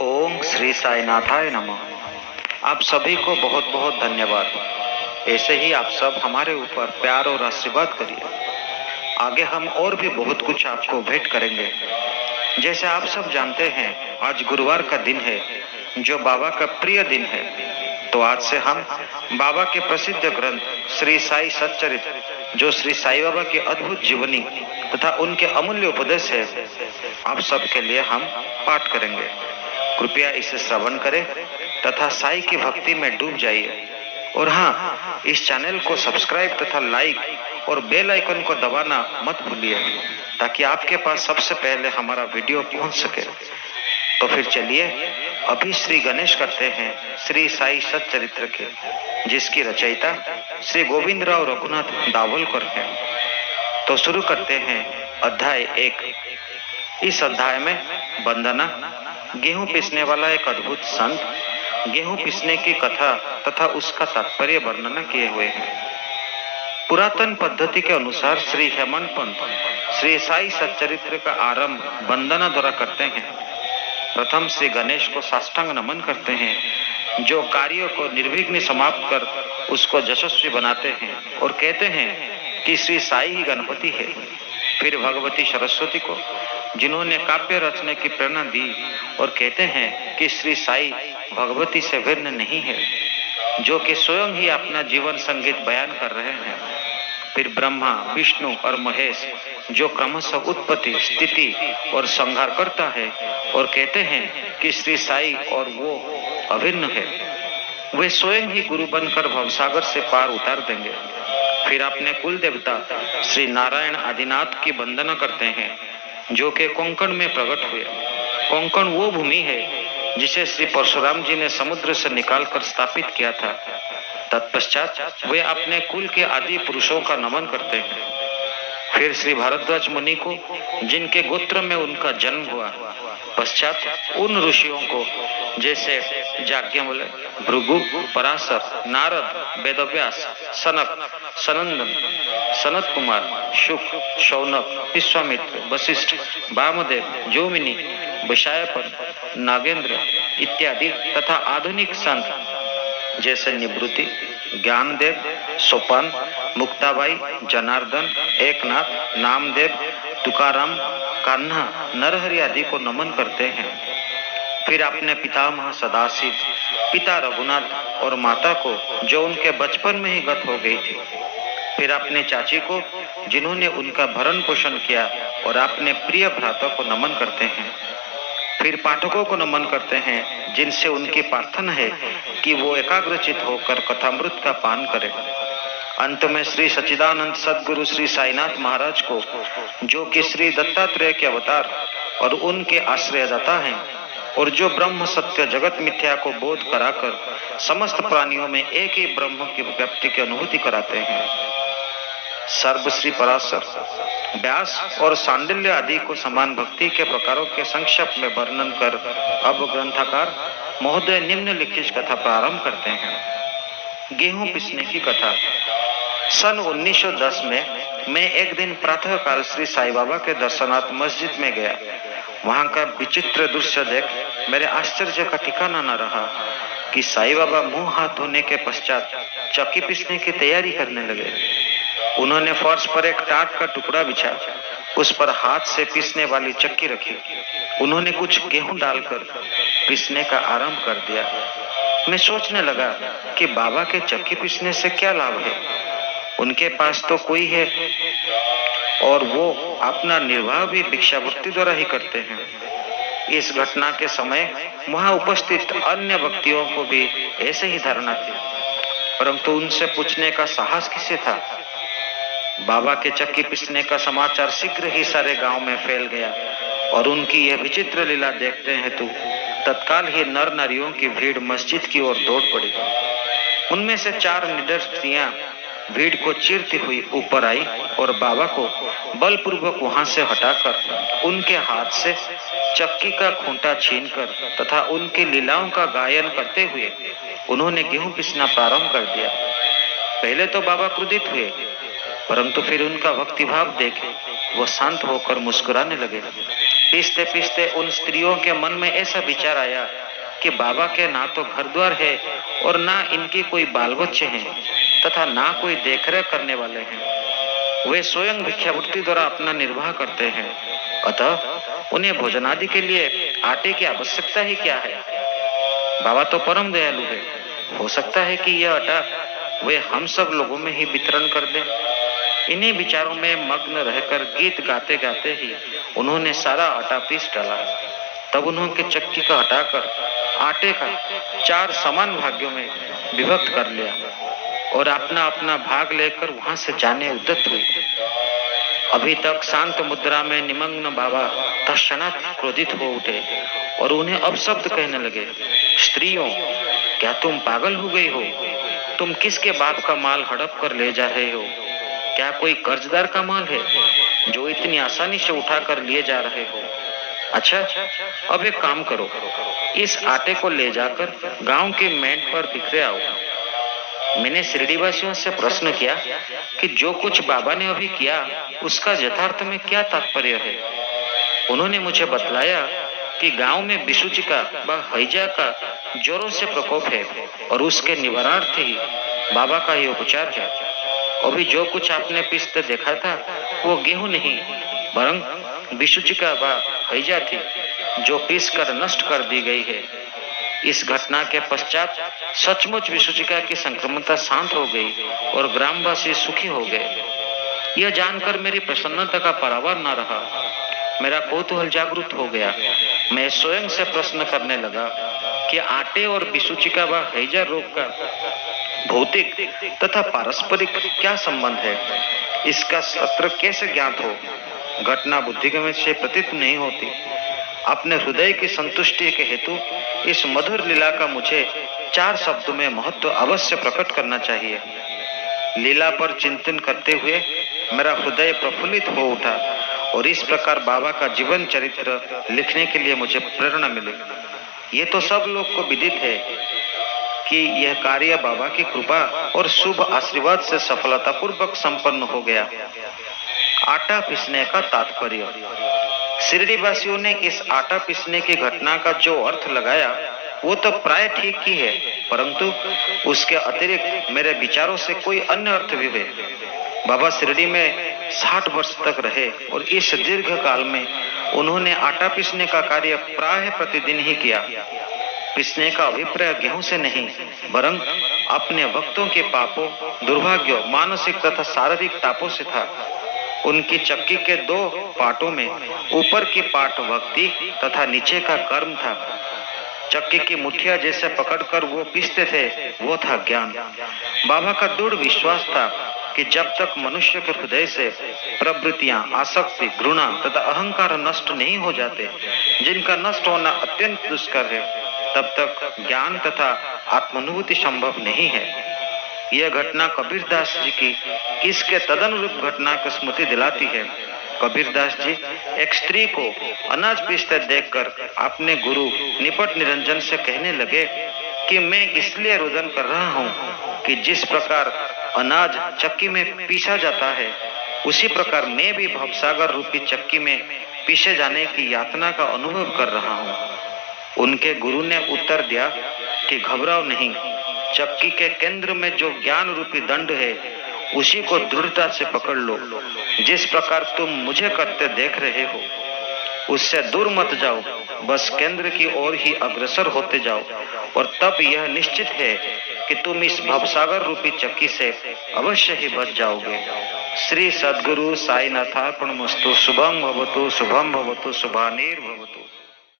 ओम श्री साईनाथाय नमः। आप सभी को बहुत बहुत धन्यवाद। ऐसे ही आप सब हमारे ऊपर प्यार और आशीर्वाद करिए। आगे हम और भी बहुत कुछ आपको भेंट करेंगे। जैसे आप सब जानते हैं, आज गुरुवार का दिन है, जो बाबा का प्रिय दिन है। तो आज से हम बाबा के प्रसिद्ध ग्रंथ श्री साई सच्चरित्र, जो श्री साई बाबा की अद्भुत जीवनी तथा उनके अमूल्य उपदेश है, आप सबके लिए हम पाठ करेंगे। कृपया इसे श्रवण करें तथा साई की भक्ति में डूब जाइए। और हाँ, इस चैनल को सब्सक्राइब तथा लाइक और बेल आइकन को दबाना मत भूलिए, ताकि आपके पास सबसे पहले हमारा वीडियो पहुंच सके। तो फिर चलिए अभी श्री गणेश करते हैं श्री साई सच्चरित्र के, जिसकी रचयिता श्री गोविंदराव रघुनाथ दाभोलकर है। तो शुरू करते हैं अध्याय 1। इस अध्याय में वंदना, गेहूं पीसने वाला एक अद्भुत संत, गेहूं पीसने की कथा तथा उसका तात्पर्य वर्णना किए हुए हैं। पुरातन पद्धति के अनुसार श्री हेमंत पंत श्री साई सच्चरित्र का आरंभ वंदना द्वारा करते हैं। प्रथम श्री गणेश को साष्टांग नमन करते हैं, जो कार्यों को निर्विघ्न समाप्त कर उसको यशस्वी बनाते हैं, और कहते हैं कि श्री साई ही गणपति है। फिर भगवती सरस्वती को, जिन्होंने काव्य रचने की प्रेरणा दी, और कहते हैं कि श्री साई भगवती से भिन्न नहीं है, जो कि स्वयं ही अपना जीवन संगीत बयान कर रहे हैं। फिर ब्रह्मा, विष्णु और महेश, जो क्रमशः उत्पत्ति, स्थिति और संहार करता है, और कहते हैं कि श्री साई और वो अभिन्न है। वे स्वयं ही गुरु बनकर भवसागर से पार उतार देंगे। फिर अपने कुल देवता श्री नारायण आदिनाथ की वंदना करते हैं, जो कि कोंकण में प्रकट हुए। कोंकण वो भूमि है जिसे श्री परशुराम जी ने समुद्र से निकालकर स्थापित किया था। तत्पश्चात वे अपने कुल के आदि पुरुषों का नमन करते हैं। फिर श्री भारद्वाज मुनि को, जिनके गोत्र में उनका जन्म हुआ। पश्चात उन ऋषियों को, जैसे जाज्ञवल्क्य, भृगु, पराशर, नारद, वेदव्यास, सनक, सनंदन, सनत कुमार, शुक, शौनक, विश्वामित्र, वशिष्ठ, वामदेव, जोमिनी, वैशंपायन, नागेंद्र इत्यादि तथा आधुनिक संत जैसे निवृत्ति, ज्ञानदेव, सोपान, मुक्ताबाई, जनार्दन, एकनाथ, नामदेव, तुकाराम, कान्हा, नरहरि आदि को नमन करते हैं। फिर अपने पितामह सदाशिव, पिता रघुनाथ और माता को, जो उनके बचपन में ही गत हो गई थी। फिर अपने चाची को, जिन्होंने उनका भरण पोषण किया, और अपने प्रिय भ्राता को नमन करते हैं। फिर पाठकों को नमन करते हैं, जिनसे उनकी प्रार्थना है कि वो एकाग्रचित होकर कथामृत का पान करें। अंत में श्री सच्चिदानंद सद्गुरु श्री साईनाथ महाराज को, जो कि श्री दत्तात्रेय के अवतार और उनके आश्रयदाता हैं, और जो ब्रह्म सत्य जगत मिथ्या को बोध कराकर समस्त प्राणियों में एक ही ब्रह्म की व्याप्ति की अनुभूति कराते हैं। सर्वश्री पराशर, व्यास और सांडिल्य आदि को समान भक्ति के प्रकारों के संक्षेप में वर्णन कर अब ग्रंथकार महोदय निम्नलिखित कथा प्रारंभ करते हैं। गेहूं पीसने की कथा। सन 1910 में मैं एक दिन प्रातः काल श्री साई बाबा के दर्शनार्थ मस्जिद में गया। वहां का विचित्र दृश्य देख मेरे आश्चर्य का ठिकाना न रहा कि साई बाबा मुंह हाथ धोने के पश्चात चक्की पीसने की तैयारी करने लगे। उन्होंने फर्श पर एक टाट का टुकड़ा बिछा, उस पर हाथ से पीसने वाली चक्की रखी। उन्होंने कुछ गेहूं डालकर पीसने का आरंभ कर दिया। मैं सोचने लगा कि बाबा के चक्की पीसने से क्या लाभ है। उनके पास तो कोई है, और वो अपना निर्वाह भी भिक्षावृत्ति द्वारा ही करते हैं। इस घटना के समय वहां उपस्थित अन्य व्यक्तियों को भी ऐसे ही धारणा थी, परंतु उनसे पूछने का साहस किसे था। बाबा के चक्की पीसने का समाचार शीघ्र ही सारे गांव में फैल गया, और उनकी यह विचित्र लीला देखते हेतु तत्काल ही नर नारियों की भीड़ मस्जिद की ओर दौड़ पड़ी। उनमें से 4 निडर स्त्रियां भीड़ को चीरती हुई ऊपर आई, और बाबा को बलपूर्वक वहां से हटाकर उनके हाथ से चक्की का खूंटा छीनकर तथा उनकी लीलाओं का गायन करते हुए उन्होंने गेहूं पीसना प्रारंभ कर दिया। पहले तो बाबा क्रोधित हुए, परंतु फिर उनका भक्तिभाव देख वो शांत होकर मुस्कुराने लगे। पीसते पीसते उन स्त्रियों के मन में ऐसा विचार आया कि बाबा के ना तो घर द्वार है और ना इनके कोई बाल बच्चे हैं तथा ना कोई देखरेख करने वाले हैं। वे स्वयं भिक्षावृत्ति द्वारा अपना निर्वाह करते हैं, अतः उन्हें भोजन आदि के लिए आटे की आवश्यकता ही क्या है। बाबा तो परम दयालु है, हो सकता है कि यह आटा वे हम सब लोगों में ही वितरण कर दें। इन्हीं विचारों में मग्न रहकर गीत गाते गाते ही उन्होंने सारा आटा पीस डाला। तब उन्होंने चक्की का हटाकर आटे का 4 समान भागों में विभक्त कर लिया और अपना अपना भाग लेकर वहां से जाने उद्यत हुई। अभी तक शांत मुद्रा में निमग्न बाबा तत्क्षणात क्रोधित हो उठे और उन्हें अपशब्द कहने लगे। स्त्रियों, क्या तुम पागल हो गई हो? तुम किसके बाप का माल हड़प कर ले जा रहे हो? क्या कोई कर्जदार का माल है जो इतनी आसानी से उठा कर लिए जा रहे हो? अच्छा, अब एक काम करो, इस आटे को ले जाकर गांव के मेंढ पर बिखरे आओ। मैंने शिरडीवासियों से प्रश्न किया कि जो कुछ बाबा ने अभी किया उसका यथार्थ में क्या तात्पर्य है। उन्होंने मुझे बतलाया कि गांव में विसूचिका व हैजा का जोरों से प्रकोप है और उसके निवारणार्थ ही बाबा का ये उपचार है। अभी जो कुछ आपने पीसते देखा था वो गेहूं नहीं वरन विसूचिका व हैजा थी जो पीस कर नष्ट कर दी गई है। इस घटना के पश्चात सचमुच विसूचिका की संक्रमणता शांत हो गई और ग्रामवासी सुखी हो गए। यह जानकर मेरी प्रसन्नता का पारावार न रहा। मेरा कौतूहल जागृत हो गया। मैं स्वयं से प्रश्न करने लगा कि आटे और विसूचिका व हैजा रोग का भौतिक तथा पारस्परिक क्या संबंध है? इसका सत्र कैसे ज्ञात हो? घटना बुद्धिगम्य से प्रतीत नहीं होती। अपने हृदय की संतुष्टि के हेतु इस मधुर लीला का मुझे 4 शब्दों में महत्व अवश्य प्रकट करना चाहिए। लीला पर चिंतन करते हुए मेरा हृदय प्रफुल्लित हो उठा और इस प्रकार बाबा का जीवन चरित्र लिखने के लिए मुझे प्रेरणा मिली। ये तो सब लोग को विदित है कि यह कार्य बाबा की कृपा और शुभ आशीर्वाद से सफलतापूर्वक संपन्न हो गया। आटा पीसने का तात्पर्य। शिरडी वासियों ने इस आटा पीसने की घटना का जो अर्थ लगाया वो तो प्राय ठीक ही है, परंतु उसके अतिरिक्त मेरे विचारों से कोई अन्य अर्थ भी है। बाबा शिरडी में 60 वर्ष तक रहे और इस दीर्घ काल में उन्होंने आटा पीसने का कार्य प्राय प्रतिदिन ही किया। पीसने का अभिप्राय गेहूं से नहीं वरन अपने भक्तों के पापों, दुर्भाग्यों, मानसिक तथा शारीरिक तापों से था। उनकी चक्की के 2 पार्टों में ऊपर की पार्ट भक्ति तथा नीचे का कर्म था। चक्की की मुठिया जैसे पकड़कर वो पीसते थे वो था ज्ञान। बाबा का दृढ़ विश्वास था कि जब तक मनुष्य के हृदय से प्रवृत्तियां, आसक्ति, घृणा तथा अहंकार नष्ट नहीं हो जाते, जिनका नष्ट होना अत्यंत दुष्कर है, तब तक ज्ञान तथा आत्मानुभूति संभव नहीं है। यह घटना कबीरदास जी की इसके तदनुरूप घटना की स्मृति दिलाती है। कबीरदास जी एक स्त्री को अनाज पीसते देखकर अपने गुरु निपट निरंजन से कहने लगे कि मैं इसलिए रुदन कर रहा हूँ कि जिस प्रकार अनाज चक्की में पीसा जाता है उसी प्रकार मैं भी भवसागर रूपी चक्की में पीसे जाने की यातना का अनुभव कर रहा हूँ। उनके गुरु ने उत्तर दिया कि घबराओ नहीं, चक्की के केंद्र में जो ज्ञान रूपी दंड है उसी को दृढ़ता से पकड़ लो। जिस प्रकार तुम मुझे करते देख रहे हो उससे दूर मत जाओ, बस केंद्र की ओर ही अग्रसर होते जाओ और तब यह निश्चित है कि तुम इस भवसागर रूपी चक्की से अवश्य ही बच जाओगे। श्री सद्गुरु साईनाथार्पणमस्तु। शुभम भवतु, शुभानिर्भवतु।